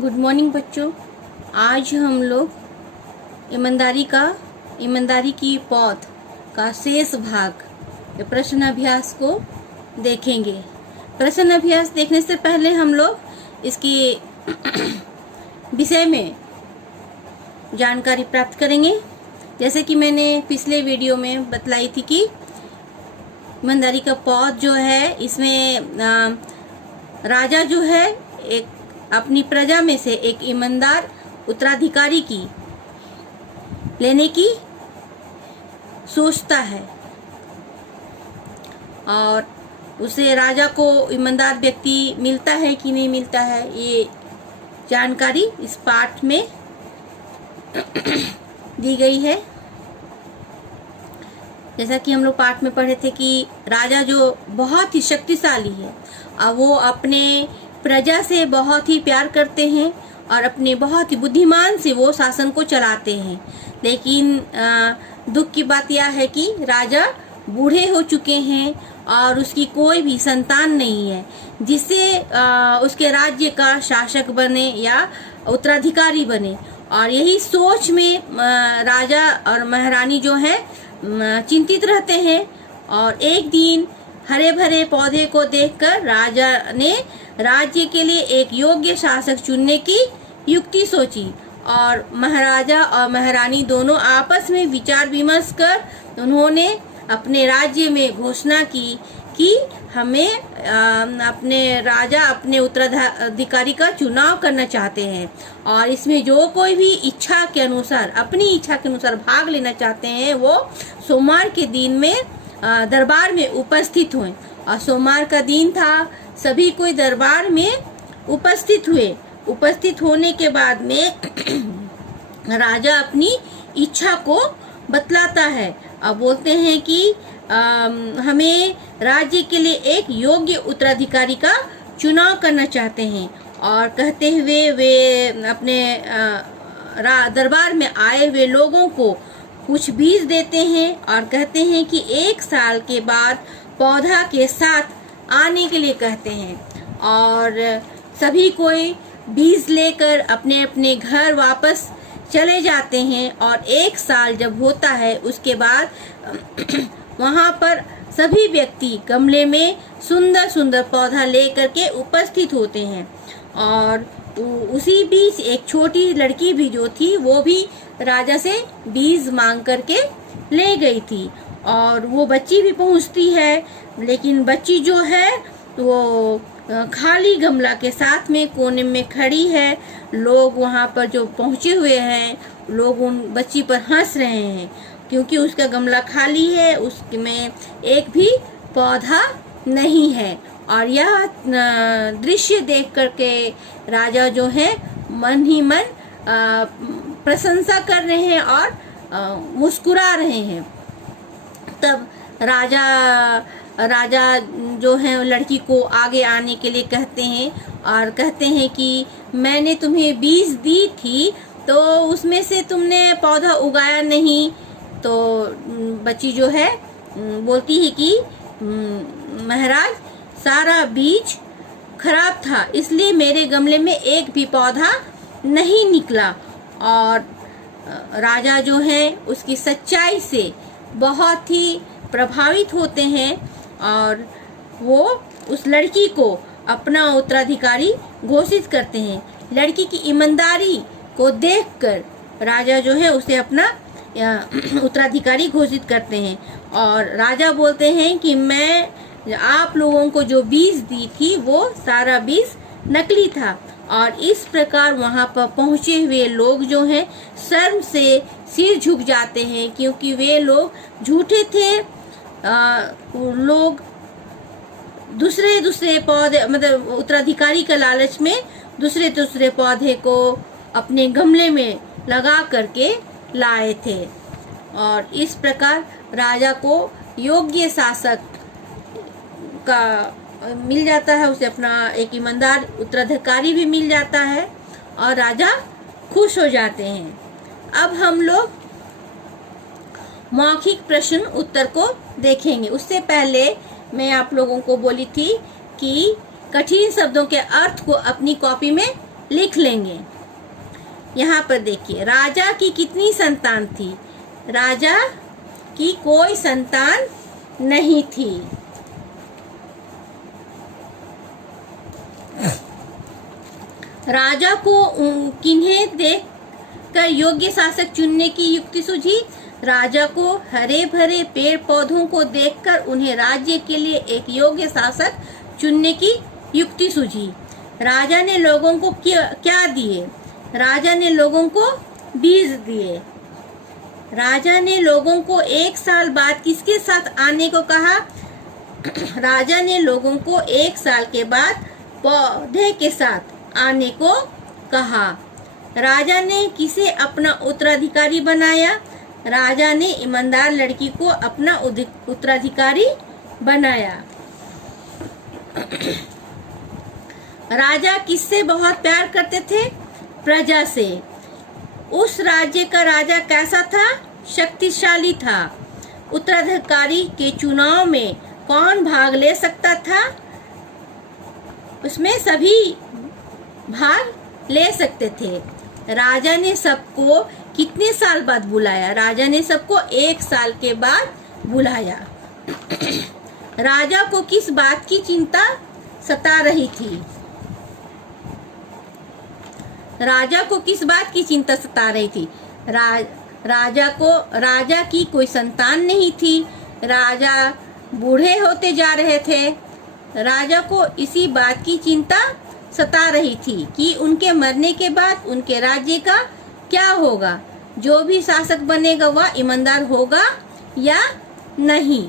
Good morning बच्चों। आज हम लोग ईमानदारी की पौध का शेष भाग प्रश्न अभ्यास को देखेंगे। प्रश्न अभ्यास देखने से पहले हम लोग इसके विषय में जानकारी प्राप्त करेंगे। जैसे कि मैंने पिछले वीडियो में बतलाई थी कि ईमानदारी का पौध जो है, इसमें राजा जो है एक अपनी प्रजा में से एक ईमानदार उत्तराधिकारी की लेने की सोचता है और उसे राजा को ईमानदार व्यक्ति मिलता है कि नहीं मिलता है, ये जानकारी इस पाठ में दी गई है। जैसा कि हम लोग पाठ में पढ़े थे कि राजा जो बहुत ही शक्तिशाली है और वो अपने प्रजा से बहुत ही प्यार करते हैं और अपने बहुत ही बुद्धिमान से वो शासन को चलाते हैं। लेकिन दुख की बात यह है कि राजा बूढ़े हो चुके हैं और उसकी कोई भी संतान नहीं है जिससे उसके राज्य का शासक बने या उत्तराधिकारी बने। और यही सोच में राजा और महारानी जो है चिंतित रहते हैं। और एक दिन हरे भरे पौधे को देखकर राजा ने राज्य के लिए एक योग्य शासक चुनने की युक्ति सोची और महाराजा और महारानी दोनों आपस में विचार विमर्श कर उन्होंने अपने राज्य में घोषणा की कि हमें अपने राजा अपने उत्तराधिकारी का चुनाव करना चाहते हैं और इसमें जो कोई भी अपनी इच्छा के अनुसार भाग लेना चाहते हैं वो सोमवार के दिन में दरबार में उपस्थित हुए। और सोमवार का दिन था, सभी कोई दरबार में उपस्थित हुए। उपस्थित होने के बाद में राजा अपनी इच्छा को बतलाता है और बोलते हैं कि हमें राज्य के लिए एक योग्य उत्तराधिकारी का चुनाव करना चाहते हैं। और कहते हुए वे अपने दरबार में आए हुए लोगों को कुछ बीज देते हैं और कहते हैं कि 1 साल के बाद पौधा के साथ आने के लिए कहते हैं। और सभी कोई बीज लेकर अपने अपने घर वापस चले जाते हैं। और 1 साल जब होता है उसके बाद वहाँ पर सभी व्यक्ति गमले में सुंदर सुंदर पौधा लेकर के उपस्थित होते हैं। और उसी बीच एक छोटी लड़की भी जो थी वो भी राजा से बीज मांग करके ले गई थी। और वो बच्ची भी पहुंचती है, लेकिन बच्ची जो है वो खाली गमला के साथ में कोने में खड़ी है। लोग वहाँ पर जो पहुँचे हुए हैं, लोग उन बच्ची पर हंस रहे हैं क्योंकि उसका गमला खाली है, उसमें एक भी पौधा नहीं है। और यह दृश्य देख करके राजा जो है मन ही मन प्रशंसा कर रहे हैं और मुस्कुरा रहे हैं। तब राजा जो है लड़की को आगे आने के लिए कहते हैं और कहते हैं कि मैंने तुम्हें बीज दी थी तो उसमें से तुमने पौधा उगाया नहीं। तो बच्ची जो है बोलती है कि महाराज, सारा बीज खराब था इसलिए मेरे गमले में एक भी पौधा नहीं निकला। और राजा जो है उसकी सच्चाई से बहुत ही प्रभावित होते हैं और वो उस लड़की को अपना उत्तराधिकारी घोषित करते हैं। लड़की की ईमानदारी को देखकर राजा जो है उसे अपना उत्तराधिकारी घोषित करते हैं। और राजा बोलते हैं कि मैं आप लोगों को जो बीज दी थी वो सारा बीज नकली था। और इस प्रकार वहाँ पर पहुँचे हुए लोग जो हैं शर्म से सिर झुक जाते हैं क्योंकि वे लोग झूठे थे। लोग दूसरे पौधे मतलब उत्तराधिकारी का लालच में दूसरे पौधे को अपने गमले में लगा करके लाए थे। और इस प्रकार राजा को योग्य शासक का मिल जाता है, उसे अपना एक ईमानदार उत्तराधिकारी भी मिल जाता है और राजा खुश हो जाते हैं। अब हम लोग मौखिक प्रश्न उत्तर को देखेंगे। उससे पहले मैं आप लोगों को बोली थी कि कठिन शब्दों के अर्थ को अपनी कॉपी में लिख लेंगे। यहाँ पर देखिए, राजा की कितनी संतान थी? राजा की कोई संतान नहीं थी। राजा को किन्हें देखकर योग्य शासक चुनने की युक्ति सूझी? राजा को हरे भरे पेड़ पौधों को देखकर उन्हें राज्य के लिए एक योग्य शासक चुनने की युक्ति सूझी। राजा ने लोगों को क्या दिए? राजा ने लोगों को बीज दिए। राजा ने लोगों को एक साल बाद किसके साथ आने को कहा? राजा ने लोगों को एक साल के बाद पौधे के साथ आने को कहा। राजा ने किसे अपना उत्तराधिकारी बनाया? राजा ने ईमानदार लड़की को अपना उत्तराधिकारी बनाया। राजा किससे बहुत प्यार करते थे? प्रजा से। उस राज्य का राजा कैसा था? शक्तिशाली था। उत्तराधिकारी के चुनाव में कौन भाग ले सकता था? उसमें सभी भाग ले सकते थे। राजा ने सबको कितने साल बाद बुलाया? राजा ने सबको एक साल के बाद बुलाया। राजा को किस बात की चिंता सता रही थी? राजा को किस बात की चिंता सता रही थी? राजा की कोई संतान नहीं थी। राजा बूढ़े होते जा रहे थे। राजा को इसी बात की चिंता सता रही थी कि उनके मरने के बाद उनके राज्य का क्या होगा। जो भी शासक बनेगा वह ईमानदार होगा या नहीं।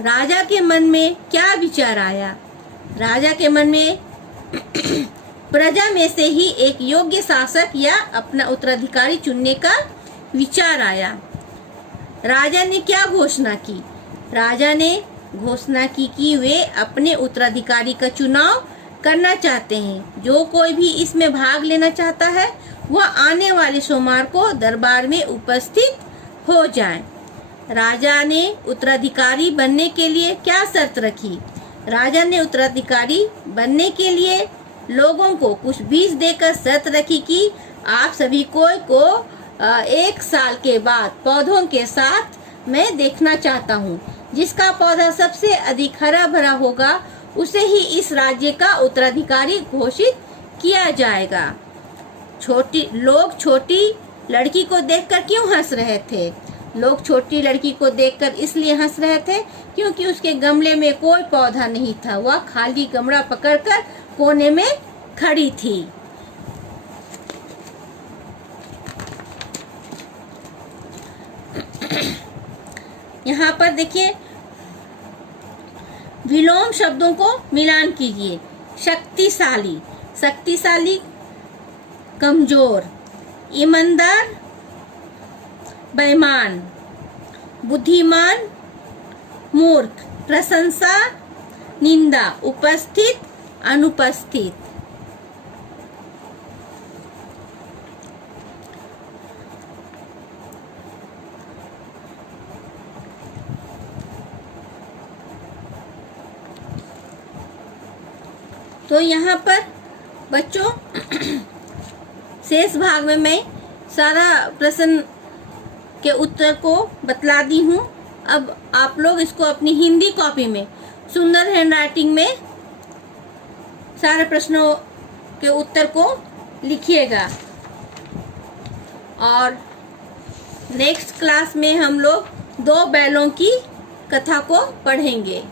राजा के मन में क्या विचार आया? राजा के मन में प्रजा में से ही एक योग्य शासक या अपना उत्तराधिकारी चुनने का विचार आया। राजा ने क्या घोषणा की? राजा ने घोषणा की कि वे अपने उत्तराधिकारी का चुनाव करना चाहते हैं। जो कोई भी इसमें भाग लेना चाहता है वह आने वाले सोमवार को दरबार में उपस्थित हो जाए। राजा ने उत्तराधिकारी बनने के लिए क्या शर्त रखी? राजा ने उत्तराधिकारी बनने के लिए लोगों को कुछ बीज देकर शर्त रखी कि आप सभी को एक साल के बाद पौधों के साथ मैं देखना चाहता हूँ। जिसका पौधा सबसे अधिक हरा भरा होगा उसे ही इस राज्य का उत्तराधिकारी घोषित किया जाएगा। लोग छोटी लड़की को देखकर क्यों हंस रहे थे? लोग छोटी लड़की को देखकर इसलिए हंस रहे थे क्योंकि उसके गमले में कोई पौधा नहीं था। वह खाली गमला पकड़कर कोने में खड़ी थी। यहाँ पर देखिए, विलोम शब्दों को मिलान कीजिए। शक्तिशाली, शक्तिशाली कमजोर, ईमानदार बेईमान, बुद्धिमान मूर्ख, प्रशंसा निंदा, उपस्थित अनुपस्थित। तो यहाँ पर बच्चों शेष भाग में मैं सारा प्रश्न के उत्तर को बतला दी हूँ। अब आप लोग इसको अपनी हिंदी कॉपी में सुंदर हैंडराइटिंग में सारे प्रश्नों के उत्तर को लिखिएगा। और नेक्स्ट क्लास में हम लोग 2 बैलों की कथा को पढ़ेंगे।